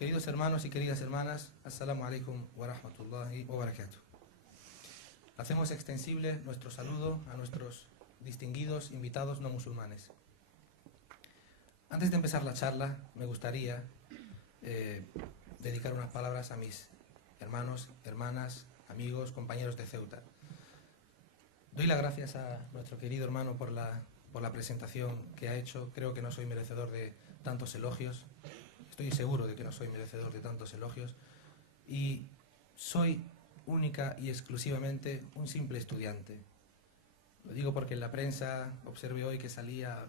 Queridos hermanos y queridas hermanas, Assalamu alaikum wa rahmatullahi wa barakatuh. Hacemos extensible nuestro saludo a nuestros distinguidos invitados no musulmanes. Antes de empezar la charla, me gustaría dedicar unas palabras a mis hermanos, hermanas, amigos, compañeros de Ceuta. Doy las gracias a nuestro querido hermano por la presentación que ha hecho. Creo que no soy merecedor de tantos elogios. Estoy seguro de que no soy merecedor de tantos elogios. Y soy única y exclusivamente un simple estudiante. Lo digo porque en la prensa observé hoy que salía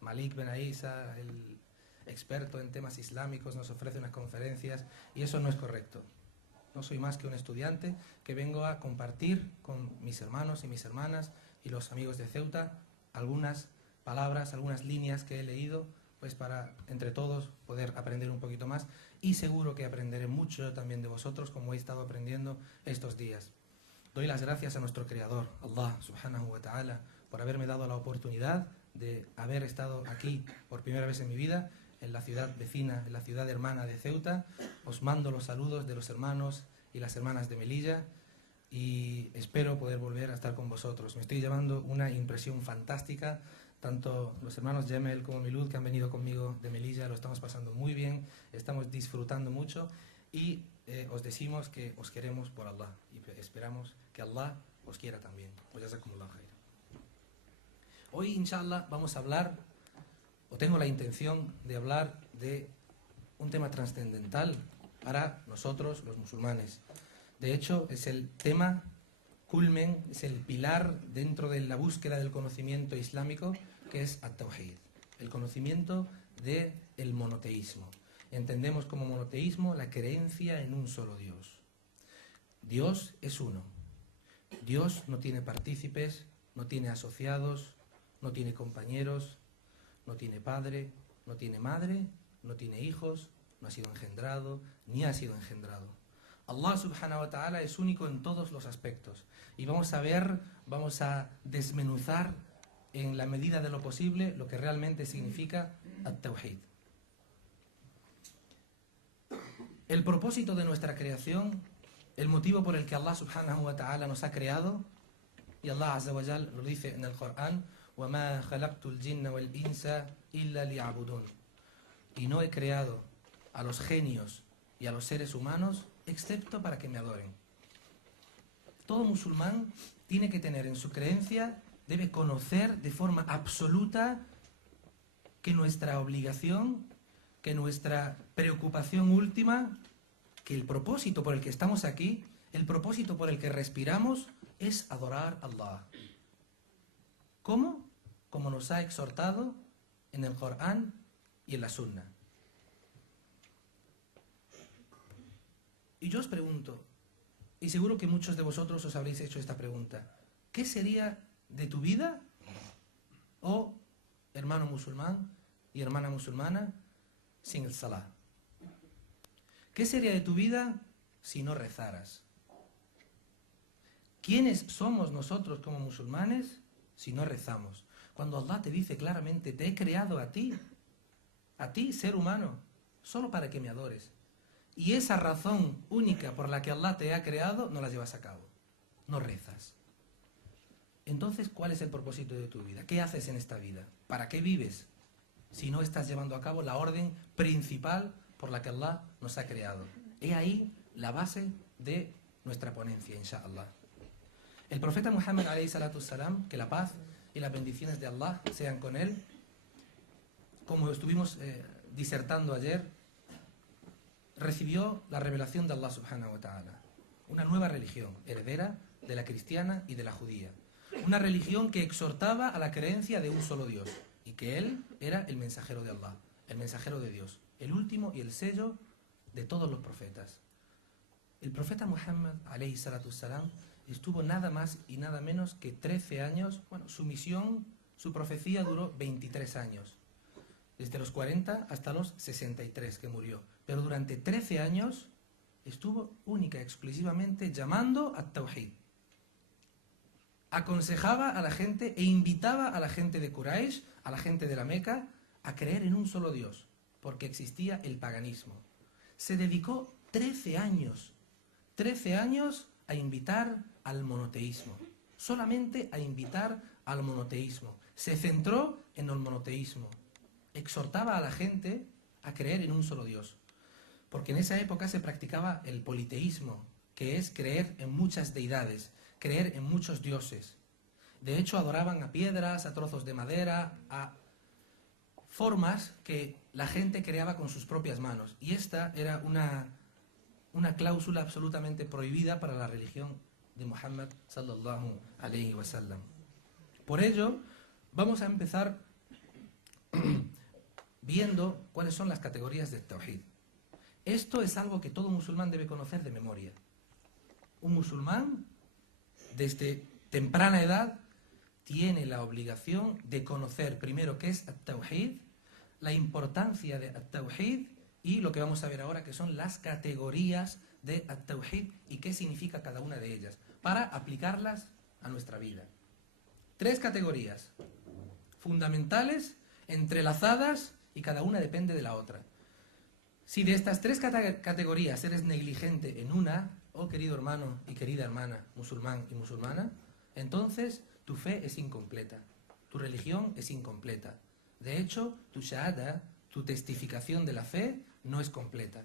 Malik Ben Aissa, el experto en temas islámicos, nos ofrece unas conferencias y eso no es correcto. No soy más que un estudiante que vengo a compartir con mis hermanos y mis hermanas y los amigos de Ceuta algunas palabras, algunas líneas que he leído, pues para entre todos poder aprender un poquito más, y seguro que aprenderé mucho yo también de vosotros, como he estado aprendiendo estos días. Doy las gracias a nuestro Creador, Allah subhanahu wa ta'ala, por haberme dado la oportunidad de haber estado aquí por primera vez en mi vida, en la ciudad vecina, en la ciudad hermana de Ceuta. Os mando los saludos de los hermanos y las hermanas de Melilla y espero poder volver a estar con vosotros. Me estoy llevando una impresión fantástica. Tanto los hermanos Yemel como Milud, que han venido conmigo de Melilla, lo estamos pasando muy bien, estamos disfrutando mucho y os decimos que os queremos por Allah y esperamos que Allah os quiera también. Jazakumullahu khair. Hoy, inshallah, vamos a hablar, o tengo la intención de hablar de un tema trascendental para nosotros los musulmanes. De hecho, es el tema culmen, es el pilar dentro de la búsqueda del conocimiento islámico, que es at-tawhid, el conocimiento del monoteísmo. Entendemos como monoteísmo la creencia en un solo Dios. Dios es uno. Dios no tiene partícipes, no tiene asociados, no tiene compañeros, no tiene padre, no tiene madre, no tiene hijos, no ha sido engendrado, ni ha sido engendrado. Allah subhanahu wa ta'ala es único en todos los aspectos. Y vamos a desmenuzar en la medida de lo posible lo que realmente significa at-tawhid. El propósito de nuestra creación, el motivo por el que Allah subhanahu wa ta'ala nos ha creado, y Allah azza wa jal lo dice en el Corán, وَمَا خَلَقْتُ الْجِنَّ وَالْإِنسَ إِلَّا لِيَعْبُدُونَ. Y no he creado a los genios y a los seres humanos excepto para que me adoren. Todo musulmán tiene que tener en su creencia, debe conocer de forma absoluta que nuestra obligación, que nuestra preocupación última, que el propósito por el que estamos aquí, el propósito por el que respiramos, es adorar a Allah. ¿Cómo? Como nos ha exhortado en el Corán y en la Sunna. Y yo os pregunto, y seguro que muchos de vosotros os habréis hecho esta pregunta: ¿qué sería de tu vida, oh hermano musulmán y hermana musulmana, sin el salah? ¿Qué sería de tu vida si no rezaras? ¿Quiénes somos nosotros como musulmanes si no rezamos? Cuando Allah te dice claramente: te he creado a ti, ser humano, solo para que me adores. Y esa razón única por la que Allah te ha creado no la llevas a cabo, no rezas. Entonces, ¿cuál es el propósito de tu vida? ¿Qué haces en esta vida? ¿Para qué vives? Si no estás llevando a cabo la orden principal por la que Allah nos ha creado. He ahí la base de nuestra ponencia, inshallah. El profeta Muhammad alayhi salatu salam, que la paz y las bendiciones de Allah sean con él, como estuvimos disertando ayer, recibió la revelación de Allah subhanahu wa ta'ala, una nueva religión, heredera de la cristiana y de la judía, una religión que exhortaba a la creencia de un solo Dios y que él era el mensajero de Allah, el mensajero de Dios, el último y el sello de todos los profetas. El profeta Muhammad alayhi salatu salam estuvo nada más y nada menos que 13 años, su misión, su profecía duró 23 años, desde los 40 hasta los 63 que murió. Pero durante 13 años estuvo única, exclusivamente llamando a Tawhid. Aconsejaba a la gente e invitaba a la gente de Quraysh, a la gente de la Meca, a creer en un solo Dios, porque existía el paganismo. se dedicó 13 años a invitar al monoteísmo, solamente a invitar al monoteísmo. Se centró en el monoteísmo, exhortaba a la gente a creer en un solo Dios, porque en esa época se practicaba el politeísmo, que es creer en muchas deidades, creer en muchos dioses. De hecho, adoraban a piedras, a trozos de madera, a formas que la gente creaba con sus propias manos. Y esta era una cláusula absolutamente prohibida para la religión de Muhammad sallallahu alayhi wa sallam. Por ello, vamos a empezar viendo cuáles son las categorías del Tawhid. Esto es algo que todo musulmán debe conocer de memoria. Un musulmán, desde temprana edad, tiene la obligación de conocer primero qué es At-Tawhid, la importancia de At-Tawhid y lo que vamos a ver ahora, que son las categorías de At-Tawhid y qué significa cada una de ellas, para aplicarlas a nuestra vida. 3 categorías fundamentales, entrelazadas, y cada una depende de la otra. Si de estas 3 categorías eres negligente en una, oh querido hermano y querida hermana, musulmán y musulmana, entonces tu fe es incompleta, tu religión es incompleta. De hecho, tu shahada, tu testificación de la fe, no es completa.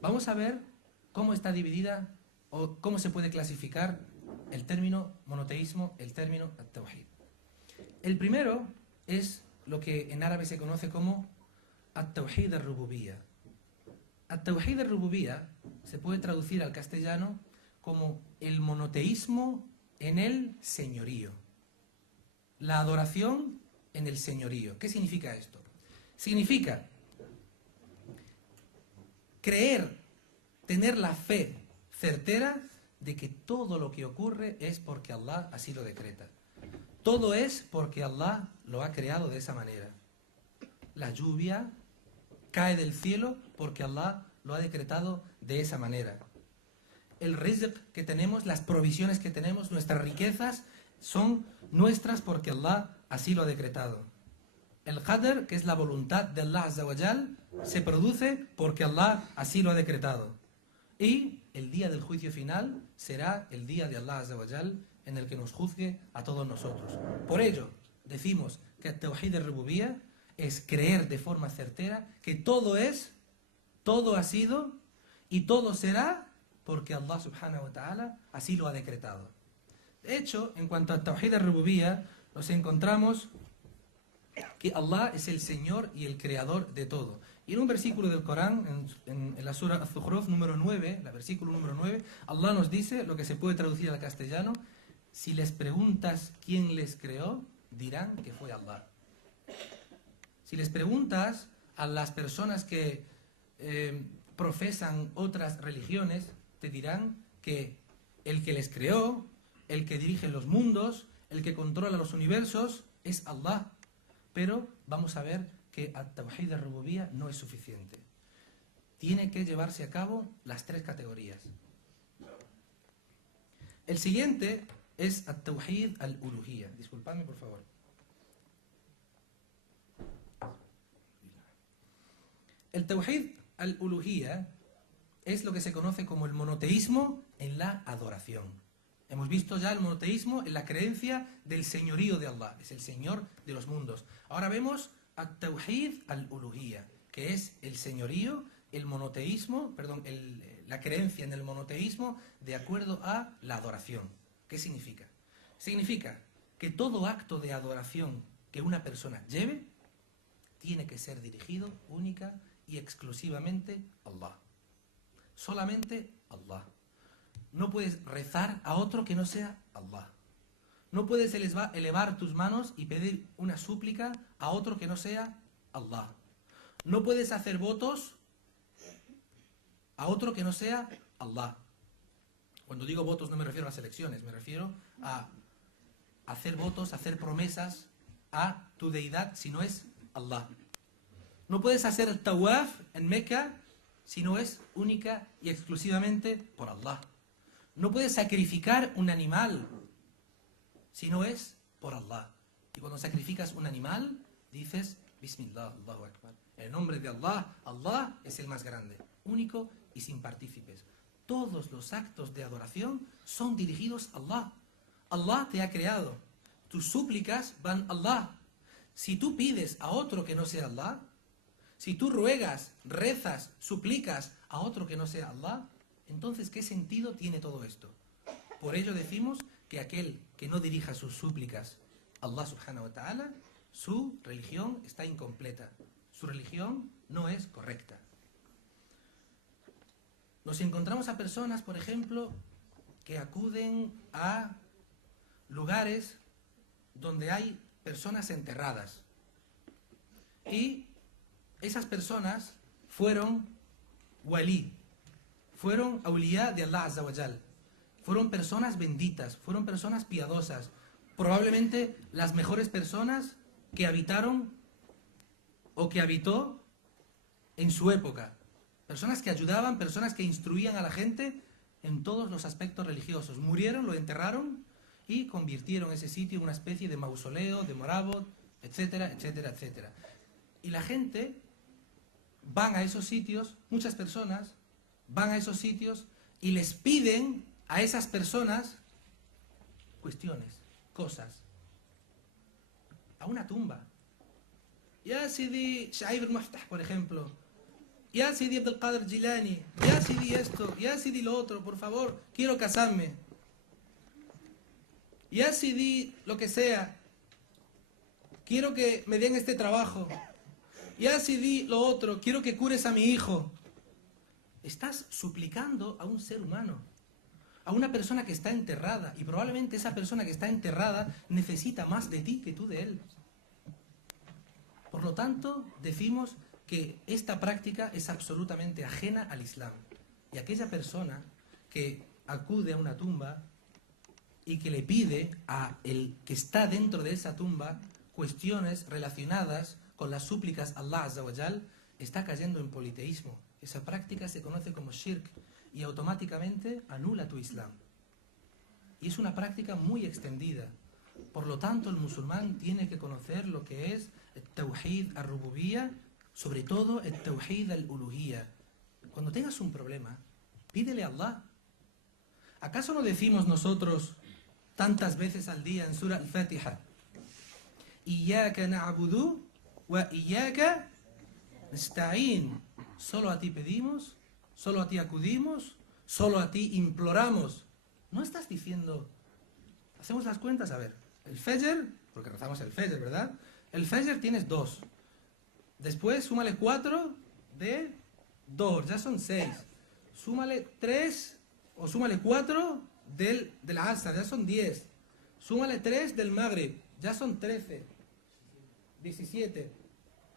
Vamos a ver cómo está dividida o cómo se puede clasificar el término monoteísmo, el término at-tawhid. El primero es lo que en árabe se conoce como at-tawhid ar-rububiyya. At-tawhid ar-rububiyya se puede traducir al castellano como el monoteísmo en el señorío. La adoración en el señorío. ¿Qué significa esto? Significa creer, tener la fe certera de que todo lo que ocurre es porque Allah así lo decreta. Todo es porque Allah lo ha creado de esa manera. La lluvia cae del cielo porque Allah lo ha decretado de esa manera. El rizq que tenemos, las provisiones que tenemos, nuestras riquezas son nuestras porque Allah así lo ha decretado. El qadr, que es la voluntad de Allah Azza wa Jal, se produce porque Allah así lo ha decretado. Y el día del juicio final será el día de Allah Azza wa Jal en el que nos juzgue a todos nosotros. Por ello, decimos que el Tawhid al-Rububiyya es creer de forma certera que todo es, todo ha sido y todo será porque Allah subhanahu wa ta'ala así lo ha decretado. De hecho, en cuanto al Tawhid al-Rububiyya, nos encontramos que Allah es el Señor y el Creador de todo. Y en un versículo del Corán, en la sura Az-Zukhruf número 9, el versículo número 9, Allah nos dice, lo que se puede traducir al castellano: si les preguntas quién les creó, dirán que fue Allah. Si les preguntas a las personas que profesan otras religiones, te dirán que el que les creó, el que dirige los mundos, el que controla los universos, es Allah. Pero vamos a ver que at-Tawhid al-Rububiyya no es suficiente. Tiene que llevarse a cabo las 3 categorías. El siguiente es at-Tawhid al-Uluhiyya. Disculpadme, por favor. El Tawhid al-Uluhiyya es lo que se conoce como el monoteísmo en la adoración. Hemos visto ya el monoteísmo en la creencia del señorío de Allah, es el Señor de los mundos. Ahora vemos at-Tawhid al-Uluhiyya, que es el señorío, el monoteísmo, la creencia en el monoteísmo de acuerdo a la adoración. ¿Qué significa? Significa que todo acto de adoración que una persona lleve tiene que ser dirigido única y exclusivamente a Allah. Solamente Allah. No puedes rezar a otro que no sea Allah. No puedes elevar tus manos y pedir una súplica a otro que no sea Allah. No puedes hacer votos a otro que no sea Allah. Cuando digo votos no me refiero a las elecciones, me refiero a hacer votos, hacer promesas a tu deidad si no es Allah. No puedes hacer el tawaf en Meca si no es única y exclusivamente por Allah. No puedes sacrificar un animal si no es por Allah. Y cuando sacrificas un animal, dices Bismillah, Allahu Akbar. En el nombre de Allah, Allah es el más grande. único y sin partícipes. Todos los actos de adoración son dirigidos a Allah. Allah te ha creado. Tus súplicas van a Allah. Si tú pides a otro que no sea Allah, si tú ruegas, rezas, suplicas a otro que no sea Allah, entonces ¿qué sentido tiene todo esto? Por ello decimos que aquel que no dirija sus súplicas a Allah subhanahu wa ta'ala, su religión está incompleta. Su religión no es correcta. Nos encontramos a personas, por ejemplo, que acuden a lugares donde hay personas enterradas. Y esas personas fueron wali, fueron awliya de Allah Azza wa Jal, fueron personas benditas, fueron personas piadosas, probablemente las mejores personas que habitaron o que habitó en su época. Personas que ayudaban, personas que instruían a la gente en todos los aspectos religiosos. Murieron, lo enterraron y convirtieron ese sitio en una especie de mausoleo, de morabot, etcétera, etcétera, etcétera. Y la gente van a esos sitios, muchas personas van a esos sitios y les piden a esas personas cuestiones, cosas. A una tumba. Ya Sidi Shaib al-Muftah, por ejemplo. Ya Sidi Abdul Qadir Jilani. Ya Sidi esto, ya Sidi lo otro, por favor, quiero casarme. Ya Sidi lo que sea. Quiero que me den este trabajo. Ya Sidi lo otro, quiero que cures a mi hijo. Estás suplicando a un ser humano, a una persona que está enterrada, y probablemente esa persona que está enterrada necesita más de ti que tú de él. Por lo tanto, decimos que esta práctica es absolutamente ajena al Islam. Y aquella persona que acude a una tumba y que le pide a el que está dentro de esa tumba cuestiones relacionadas con las súplicas a Allah Azza wa Jal, está cayendo en politeísmo. Esa práctica se conoce como shirk y automáticamente anula tu Islam. Y es una práctica muy extendida. Por lo tanto, el musulmán tiene que conocer lo que es el tawhid al-rububiyya, sobre todo el tawhid al-uluhiyya. Cuando tengas un problema, pídele a Allah. ¿Acaso no decimos nosotros tantas veces al día en Surah al-Fatiha: Iyyaka na'budu wa iyyaka nasta'in? Solo a ti pedimos, solo a ti acudimos, solo a ti imploramos. ¿No estás diciendo? Hacemos las cuentas, a ver. El Fajr, porque rezamos el Fajr, ¿verdad? El Fajr tienes 2. Después súmale 4 de 2, ya son 6. Súmale 3 o súmale 4 del Asr, ya son 10. Súmale 3 del Maghrib, ya son 13. 17.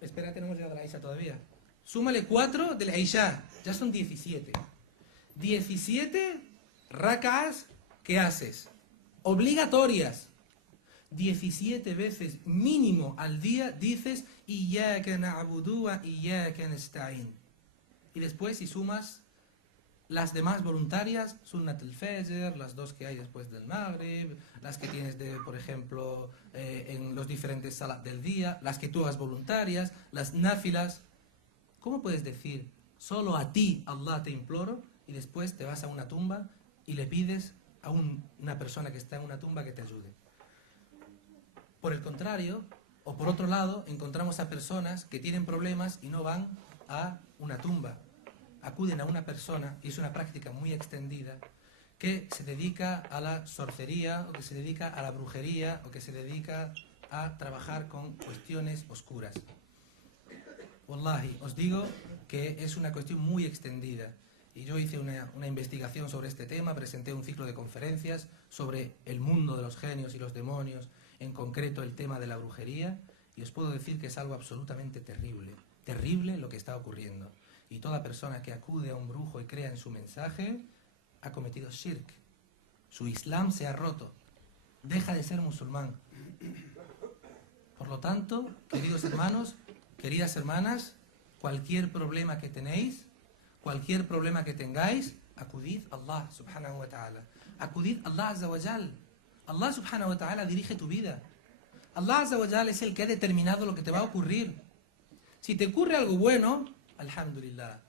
Espérate, no hemos llegado a la Isha todavía. Súmale 4 del Isha, ya son 17. 17 rak'as que haces, obligatorias. 17 veces mínimo al día dices Iyyaka na'budu wa iyyaka nasta'in. Y después, si sumas las demás voluntarias, Sunnat al-Fajr, las 2 que hay después del Maghrib, las que tienes, por ejemplo, en los diferentes salat del día, las que tú hagas voluntarias, las náfilas. ¿Cómo puedes decir, solo a ti, Allah, te imploro, y después te vas a una tumba y le pides a una persona que está en una tumba que te ayude? Por el contrario, o por otro lado, encontramos a personas que tienen problemas y no van a una tumba. Acuden a una persona, y es una práctica muy extendida, que se dedica a la sorcería, o que se dedica a la brujería, o que se dedica a trabajar con cuestiones oscuras. Wallahi, os digo que es una cuestión muy extendida. Y yo hice una investigación sobre este tema, presenté un ciclo de conferencias sobre el mundo de los genios y los demonios, en concreto el tema de la brujería, y os puedo decir que es algo absolutamente terrible. Terrible lo que está ocurriendo. Y toda persona que acude a un brujo y crea en su mensaje ha cometido shirk. Su Islam se ha roto. Deja de ser musulmán. Por lo tanto, queridos hermanos, queridas hermanas, cualquier problema que tenéis, cualquier problema que tengáis, acudid a Allah subhanahu wa ta'ala. Acudid a Allah azza wa jal. Allah subhanahu wa ta'ala dirige tu vida. Allah azza wa jal es el que ha determinado lo que te va a ocurrir. Si te ocurre algo bueno, alhamdulillah.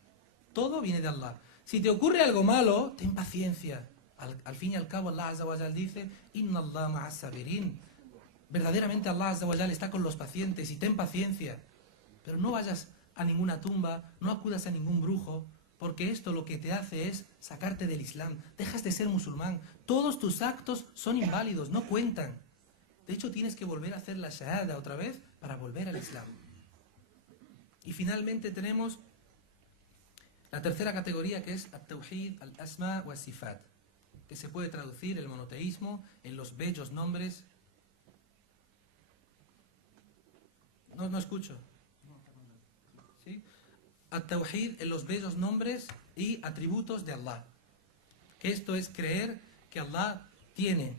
Todo viene de Allah. Si te ocurre algo malo, ten paciencia. Al fin y al cabo, Allah Azza wa Jal dice, Inna Allah ma'as sabirin. Verdaderamente Allah Azza wa Jal está con los pacientes y ten paciencia. Pero no vayas a ninguna tumba, no acudas a ningún brujo, porque esto lo que te hace es sacarte del Islam. Dejas de ser musulmán. Todos tus actos son inválidos, no cuentan. De hecho, tienes que volver a hacer la shahada otra vez para volver al Islam. Y finalmente tenemos la tercera categoría, que es at-tawhid al-asma wa sifat, que se puede traducir el monoteísmo en los bellos nombres. No escucho. ¿Sí? At-tawhid en los bellos nombres y atributos de Allah. Que esto es creer que Allah tiene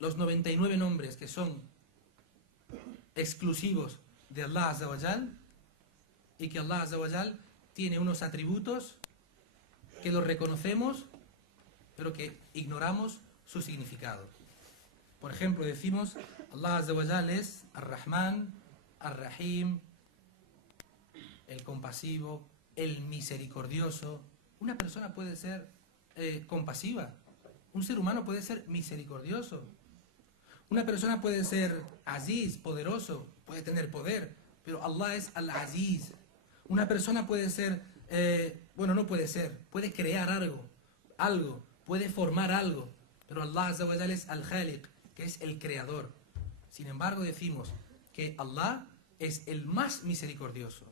los 99 nombres que son exclusivos de Allah Azza wa Jal, y que Allah Azza wa Jal tiene unos atributos que los reconocemos, pero que ignoramos su significado. Por ejemplo, decimos, Allah Azza wa Jal es Ar-Rahman, Ar-Rahim, el compasivo, el misericordioso. Una persona puede ser compasiva, un ser humano puede ser misericordioso, una persona puede ser aziz, poderoso, puede tener poder, pero Allah es Al-Aziz. Una persona puede ser, puede crear algo, puede formar algo, pero Allah Azza wa Jalla es Al-Khaliq, que es el creador. Sin embargo, decimos que Allah es el más misericordioso,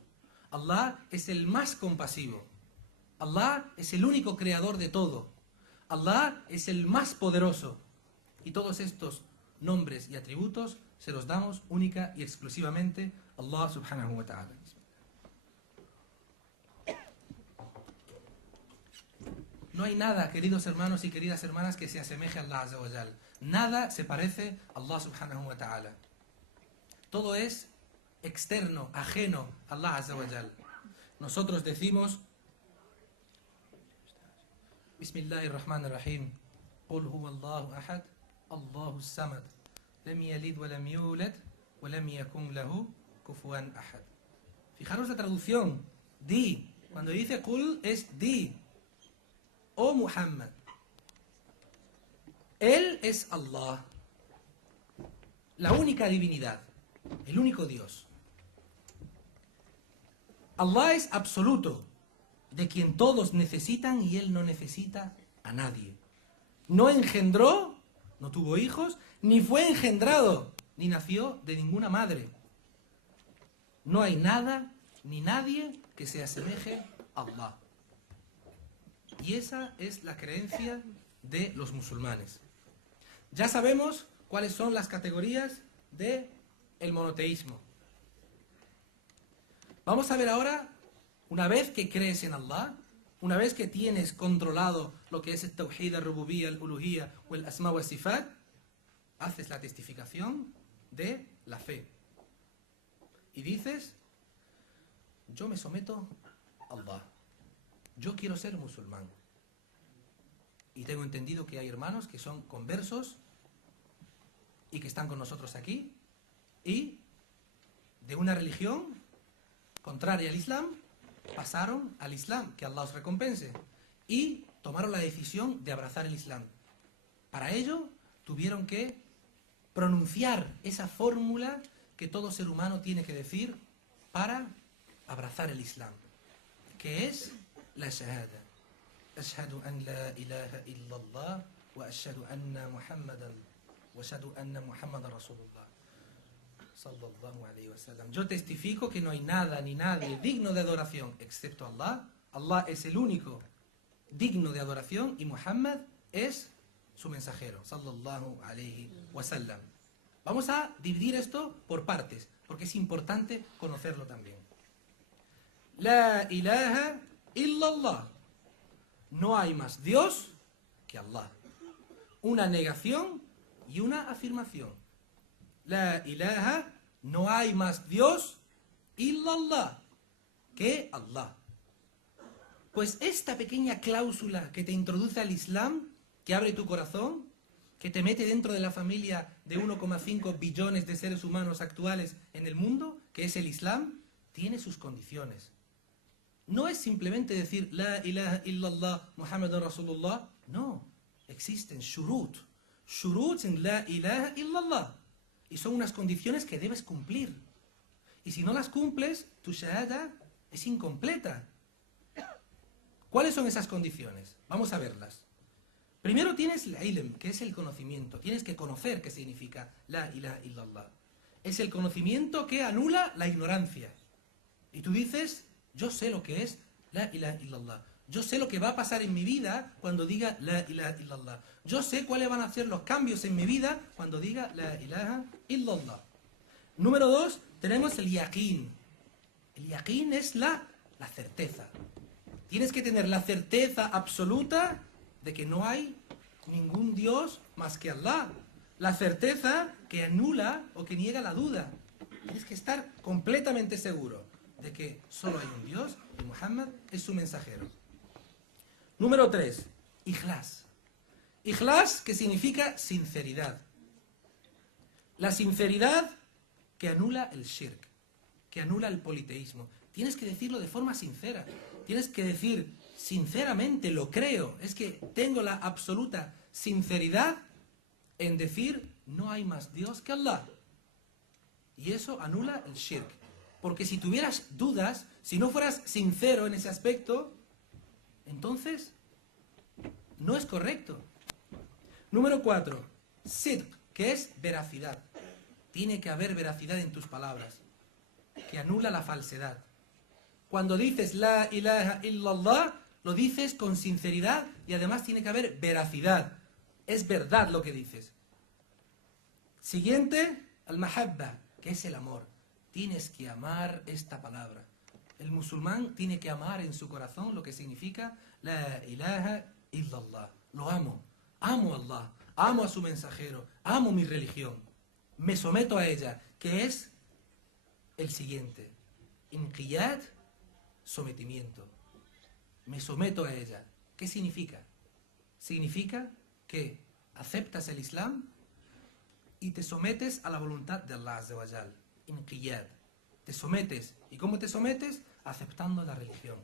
Allah es el más compasivo, Allah es el único creador de todo, Allah es el más poderoso, y todos estos nombres y atributos se los damos única y exclusivamente a Allah subhanahu wa ta'ala. No hay nada, queridos hermanos y queridas hermanas, que se asemeje a Allah Azza wa Jal. Nada se parece a Allah subhanahu wa ta'ala. Todo es externo, ajeno a Allah Azza wa Jal. Nosotros decimos Bismillahirrahmanirrahim, Qul huwa Allahu ahad, Allahu samad, lam yalid wa lam yulad wa lam yakun lahu kufuwan ahad. Fijaros la traducción, di. Cuando dice Qul es di. Oh Muhammad, Él es Allah, la única divinidad, el único Dios. Allah es absoluto, de quien todos necesitan y Él no necesita a nadie. No engendró, no tuvo hijos, ni fue engendrado, ni nació de ninguna madre. No hay nada ni nadie que se asemeje a Allah. Y esa es la creencia de los musulmanes. Ya sabemos cuáles son las categorías del monoteísmo. Vamos a ver ahora, una vez que crees en Allah, una vez que tienes controlado lo que es el tawhid, el rububiyya, el uluhiyya o el asma wa sifat, haces la testificación de la fe. Y dices, yo me someto a Allah. Yo quiero ser musulmán. Y tengo entendido que hay hermanos que son conversos y que están con nosotros aquí y de una religión contraria al Islam pasaron al Islam, que Allah os recompense, y tomaron la decisión de abrazar el Islam. Para ello tuvieron que pronunciar esa fórmula que todo ser humano tiene que decir para abrazar el Islam, que es la shahada. Ashhadu an la ilaha illallah wa ashhadu anna Muhammadan Rasulullah sallallahu alayhi wa sallam. Yo testifico que no hay nada ni nadie digno de adoración excepto Allah. Allah es el único digno de adoración y Muhammad es su mensajero sallallahu alayhi wa sallam. Vamos a dividir esto por partes porque es importante conocerlo también. La ilaha illallah. No hay más Dios que Allah. Una negación y una afirmación. La ilaha, no hay más Dios illallah que Allah. Pues esta pequeña cláusula que te introduce al Islam, que abre tu corazón, que te mete dentro de la familia de 1,5 billones de seres humanos actuales en el mundo, que es el Islam, tiene sus condiciones. no es simplemente decir La ilaha illallah Muhammadun Rasulullah. No, existen shurut. Shurut en La ilaha illallah. Y son unas condiciones que debes cumplir. Y si no las cumples, tu shahada es incompleta. ¿Cuáles son esas condiciones? Vamos a verlas. Primero tienes el ilm, que es el conocimiento. Tienes que conocer qué significa La ilaha illallah. Es el conocimiento que anula la ignorancia. Y tú dices, yo sé lo que es La ilaha illallah. Yo sé lo que va a pasar en mi vida cuando diga La ilaha illallah. Yo sé cuáles van a ser los cambios en mi vida cuando diga La ilaha illallah. Número 2, tenemos el yaqín. El yaqín es la certeza. Tienes que tener la certeza absoluta de que no hay ningún Dios más que Allah. La certeza que anula o que niega la duda. Tienes que estar completamente seguro de que solo hay un Dios y Muhammad es su mensajero. Número 3, ikhlas. Ikhlas, que significa sinceridad. La sinceridad que anula el shirk, que anula el politeísmo. Tienes que decirlo de forma sincera. Tienes que decir, sinceramente lo creo. Es que tengo la absoluta sinceridad en decir, no hay más Dios que Allah. Y eso anula el shirk. Porque si tuvieras dudas, si no fueras sincero en ese aspecto, entonces no es correcto. Número 4, sidq, que es veracidad. Tiene que haber veracidad en tus palabras, que anula la falsedad. Cuando dices La ilaha illallah, lo dices con sinceridad y además tiene que haber veracidad. Es verdad lo que dices. Siguiente, al-mahabba, que es el amor. Tienes que amar esta palabra. El musulmán tiene que amar en su corazón lo que significa La ilaha illallah. Lo amo. Amo a Allah. Amo a su mensajero. Amo mi religión. Me someto a ella, que es el siguiente. Inqiyad, sometimiento. Me someto a ella. ¿Qué significa? Significa que aceptas el Islam y te sometes a la voluntad de Allah Azza wa Jal. Inqiyad. Te sometes. ¿Y cómo te sometes? Aceptando la religión.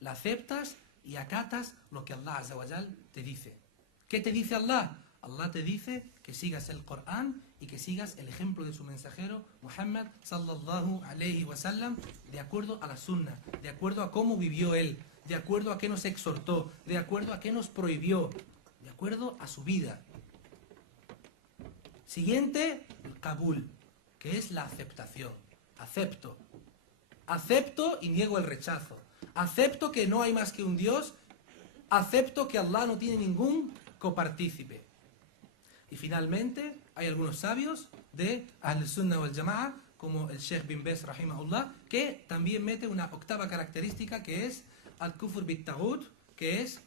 La aceptas y acatas lo que Allah Azza wa Jal te dice. ¿Qué te dice Allah? Allah te dice que sigas el Corán y que sigas el ejemplo de su mensajero Muhammad sallallahu alayhi wa sallam, de acuerdo a la sunna, de acuerdo a cómo vivió él, de acuerdo a qué nos exhortó, de acuerdo a qué nos prohibió, de acuerdo a su vida. Siguiente, el qabul, que es la aceptación. Acepto. Acepto y niego el rechazo. Acepto que no hay más que un Dios. Acepto que Allah no tiene ningún copartícipe. Y finalmente, hay algunos sabios de Ahl-Sunnah wal Jama'a, como el Sheikh bin Baz rahimahullah, que también mete una octava característica que es al-kufr bit-taghut, que es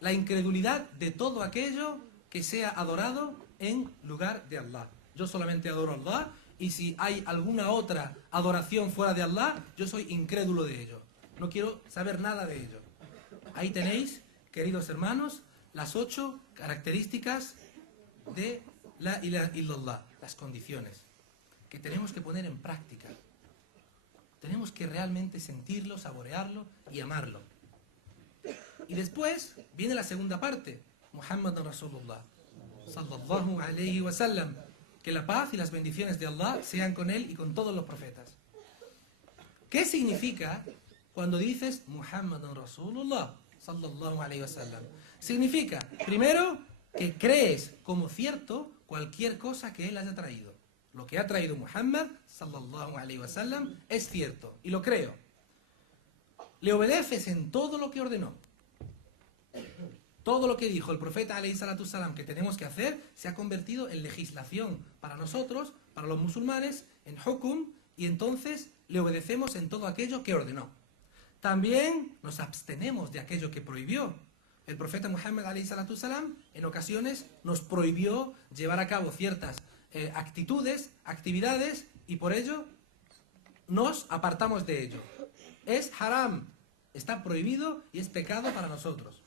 la incredulidad de todo aquello que sea adorado en lugar de Allah. Yo solamente adoro a Allah, y si hay alguna otra adoración fuera de Allah, yo soy incrédulo de ello. No quiero saber nada de ello. Ahí tenéis, queridos hermanos, las 8 características de La ilaha illallah, las condiciones que tenemos que poner en práctica. Tenemos que realmente sentirlo, saborearlo y amarlo. Y después viene la segunda parte, Muhammad Rasulullah sallallahu alayhi wa sallam, que la paz y las bendiciones de Allah sean con él y con todos los profetas. ¿Qué significa cuando dices Muhammad Rasulullah sallallahu alayhi wa sallam? Significa, primero, que crees como cierto cualquier cosa que él haya traído. Lo que ha traído Muhammad sallallahu alayhi wa sallam es cierto y lo creo. Le obedeces en todo lo que ordenó. Todo lo que dijo el profeta alayhi salatu salam que tenemos que hacer se ha convertido en legislación para nosotros, para los musulmanes, en hukum, y entonces le obedecemos en todo aquello que ordenó. También nos abstenemos de aquello que prohibió. El profeta Muhammad alayhi salatu salam en ocasiones nos prohibió llevar a cabo ciertas actitudes, actividades, y por ello nos apartamos de ello. Es haram, está prohibido y es pecado para nosotros.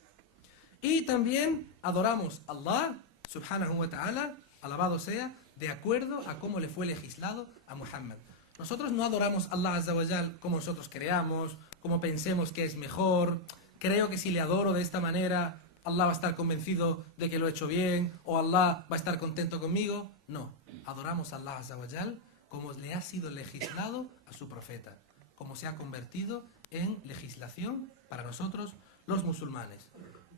Y también adoramos a Allah subhanahu wa ta'ala, alabado sea, de acuerdo a cómo le fue legislado a Muhammad. Nosotros no adoramos a Allah azza wa jal como nosotros creamos, como pensemos que es mejor, creo que si le adoro de esta manera, Allah va a estar convencido de que lo he hecho bien, o Allah va a estar contento conmigo. No, adoramos a Allah Azza wa Jal como le ha sido legislado a su profeta, como se ha convertido en legislación para nosotros los musulmanes.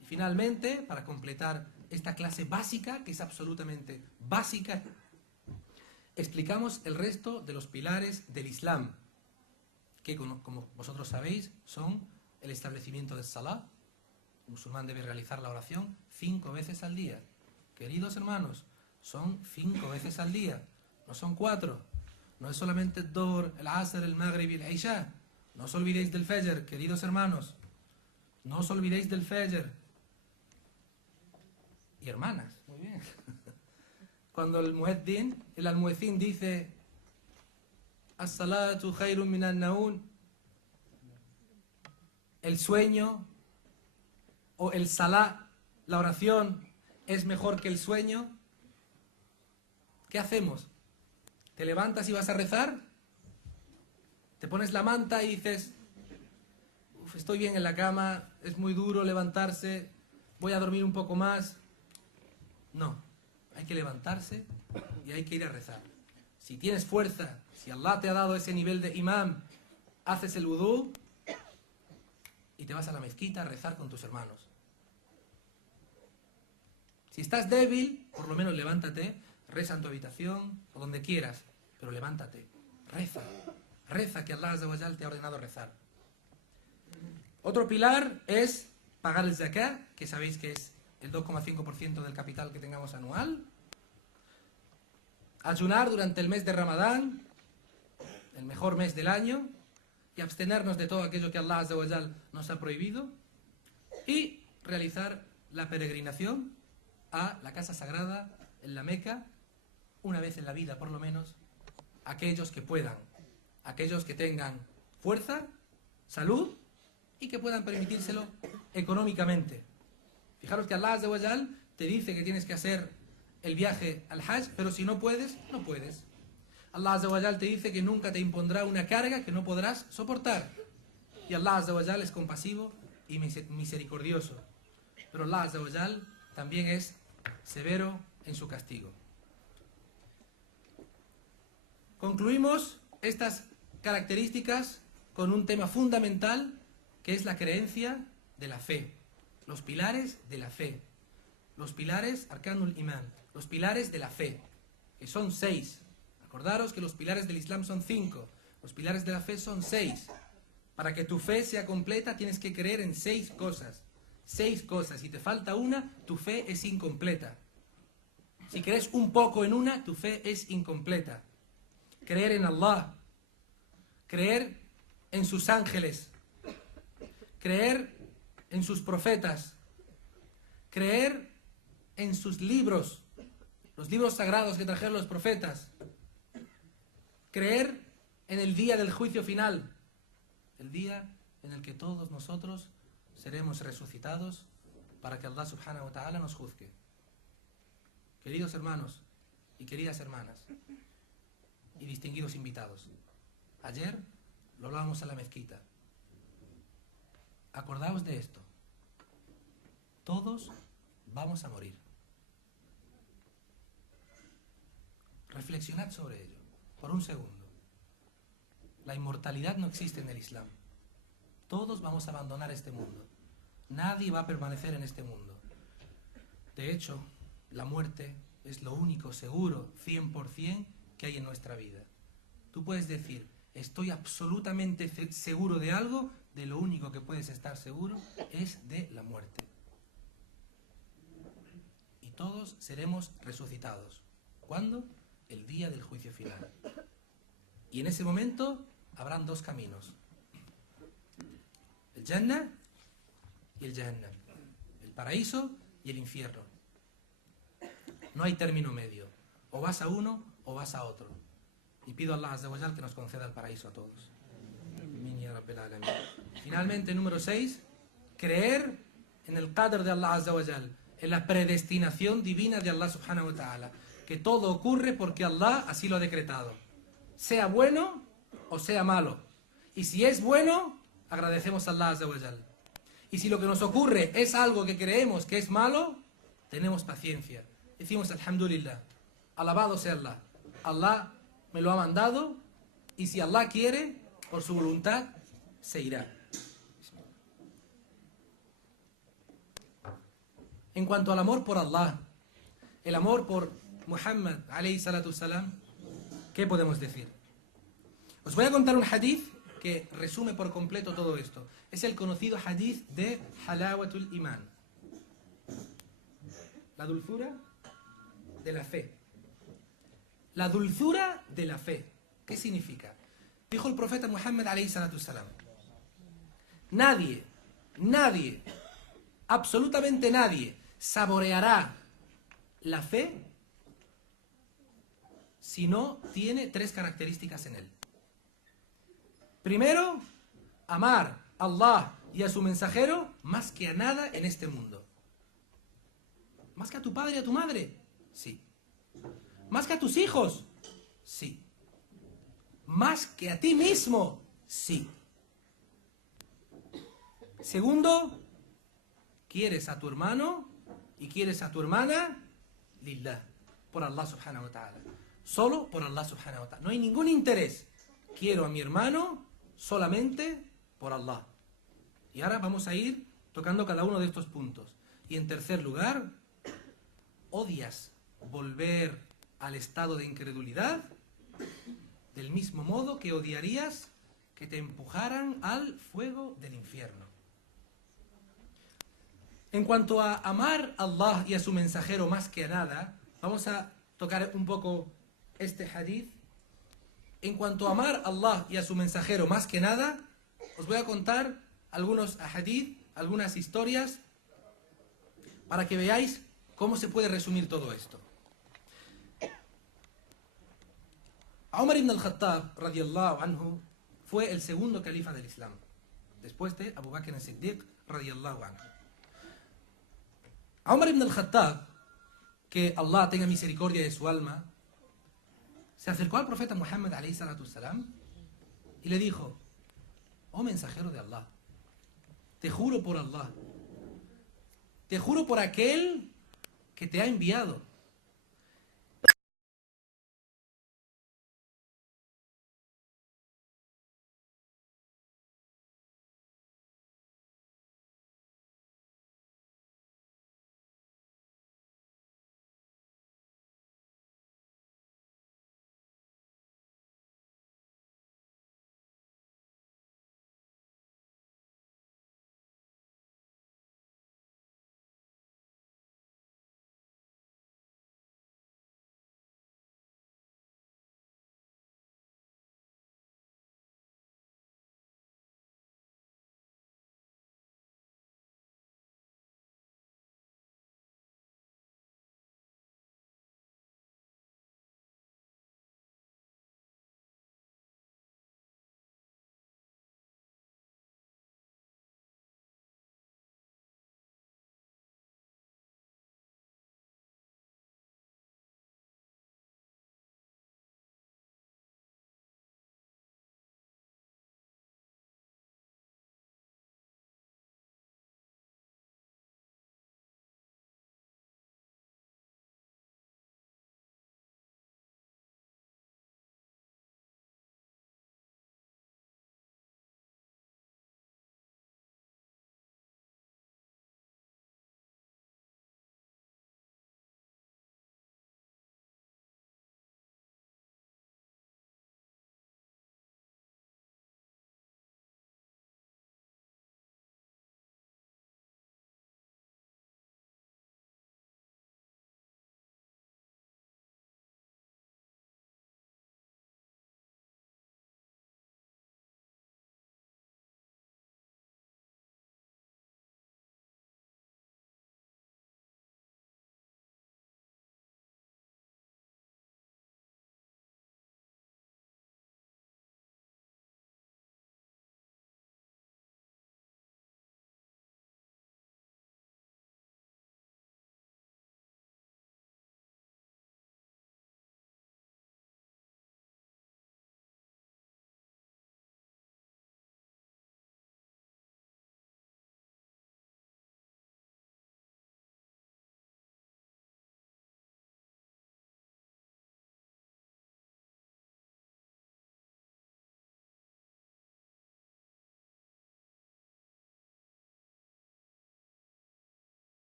Y finalmente, para completar esta clase básica, que es absolutamente básica, explicamos el resto de los pilares del Islam, que como vosotros sabéis son el establecimiento del Salah. El musulmán debe realizar la oración 5 veces al día. Queridos hermanos, son 5 veces al día, no son 4. No es solamente el Dhuhr, el Asr, el Maghrib y el Isha. No os olvidéis del Fajr, queridos hermanos. No os olvidéis del Fajr. Y hermanas, muy bien. Cuando el almuezzin dice As-salatu khairun minan naun, el sueño o el salah, la oración, es mejor que el sueño, ¿qué hacemos? ¿Te levantas y vas a rezar? ¿Te pones la manta y dices, estoy bien en la cama, es muy duro levantarse, voy a dormir un poco más? No, hay que levantarse y hay que ir a rezar. Si tienes fuerza, si Allah te ha dado ese nivel de imam, haces el wudú y te vas a la mezquita a rezar con tus hermanos. Si estás débil, por lo menos levántate, reza en tu habitación o donde quieras, pero levántate, reza, reza que Allah Azza wa Jal te ha ordenado rezar. Otro pilar es pagar el zakat, que sabéis que es el 2,5% del capital que tengamos anual. Ayunar durante el mes de Ramadán, el mejor mes del año, y abstenernos de todo aquello que Allah Azza wa Jal nos ha prohibido, y realizar la peregrinación a la casa sagrada en la Meca, una vez en la vida por lo menos, aquellos que puedan, aquellos que tengan fuerza, salud y que puedan permitírselo económicamente. Fijaros que Allah Azza wa Jal te dice que tienes que hacer el viaje al Hajj, pero si no puedes, no puedes. Allah Azza wa Jal te dice que nunca te impondrá una carga que no podrás soportar. Y Allah Azza wa Jal es compasivo y misericordioso. Pero Allah Azza wa Jal también es severo en su castigo. Concluimos estas características con un tema fundamental, que es la creencia de la fe. Los pilares de la fe. Los pilares, arkanul iman, los pilares de la fe, que son 6. Acordaros que los pilares del Islam son 5. Los pilares de la fe son 6. Para que tu fe sea completa tienes que creer en 6 cosas. 6 cosas. Si te falta una, tu fe es incompleta. Si crees un poco en una, tu fe es incompleta. Creer en Allah. Creer en sus ángeles. Creer en sus profetas. Creer en sus libros. Los libros sagrados que trajeron los profetas. Creer en el día del juicio final. El día en el que todos nosotros seremos resucitados para que Allah subhanahu wa ta'ala nos juzgue. Queridos hermanos y queridas hermanas y distinguidos invitados, ayer lo hablábamos en la mezquita. Acordaos de esto. Todos vamos a morir. Reflexionad sobre ello por un segundo. La inmortalidad no existe en el Islam. Todos vamos a abandonar este mundo. Nadie va a permanecer en este mundo. De hecho, la muerte es lo único seguro, 100%, que hay en nuestra vida. Tú puedes decir, estoy absolutamente seguro de algo, de lo único que puedes estar seguro es de la muerte. Y todos seremos resucitados. ¿Cuándo? El día del juicio final. Y en ese momento habrán 2 caminos. El Jannah y el Jahannam. El paraíso y el infierno. No hay término medio. O vas a uno o vas a otro. Y pido a Allah Azza wa Jal que nos conceda el paraíso a todos. Finalmente, número 6, creer en el qadr de Allah Azza wa Jal, en la predestinación divina de Allah subhanahu wa ta'ala, que todo ocurre porque Allah así lo ha decretado, sea bueno o sea malo. Y si es bueno, agradecemos a Allah Azza wa Jal. Y si lo que nos ocurre es algo que creemos que es malo, tenemos paciencia. Decimos alhamdulillah, alabado sea Allah. Allah me lo ha mandado y si Allah quiere, por su voluntad, se irá. En cuanto al amor por Allah, el amor por Muhammad alayhi salatu salam, ¿qué podemos decir? Os voy a contar un hadith que resume por completo todo esto. Es el conocido hadith de Halawatul Iman. La dulzura de la fe. La dulzura de la fe. ¿Qué significa? Dijo el profeta Muhammad alayhi salatu salam: nadie, absolutamente nadie saboreará la fe si no tiene 3 características en él. Primero, amar a Allah y a su mensajero más que a nada en este mundo. ¿Más que a tu padre y a tu madre? Sí. ¿Más que a tus hijos? Sí. ¿Más que a ti mismo? Sí. Segundo, quieres a tu hermano y quieres a tu hermana lillah, por Allah subhanahu wa ta'ala. Solo por Allah subhanahu wa ta'ala. No hay ningún interés. Quiero a mi hermano solamente por Allah. Y ahora vamos a ir tocando cada uno de estos puntos. Y en tercer lugar, odias volver al estado de incredulidad del mismo modo que odiarías que te empujaran al fuego del infierno. En cuanto a amar a Allah y a su mensajero más que a nada, vamos a tocar un poco este hadith. En cuanto a amar a Allah y a su mensajero más que nada, os voy a contar algunos hadith, algunas historias, para que veáis cómo se puede resumir todo esto. Umar ibn al-Khattab, radiyallahu anhu, fue el segundo califa del Islam, después de Abu Bakr as-Siddiq, radiyallahu anhu. Umar ibn al-Khattab, que Allah tenga misericordia de su alma, se acercó al profeta Muhammad alayhi salatu salam y le dijo: oh mensajero de Allah, te juro por Allah, te juro por aquel que te ha enviado,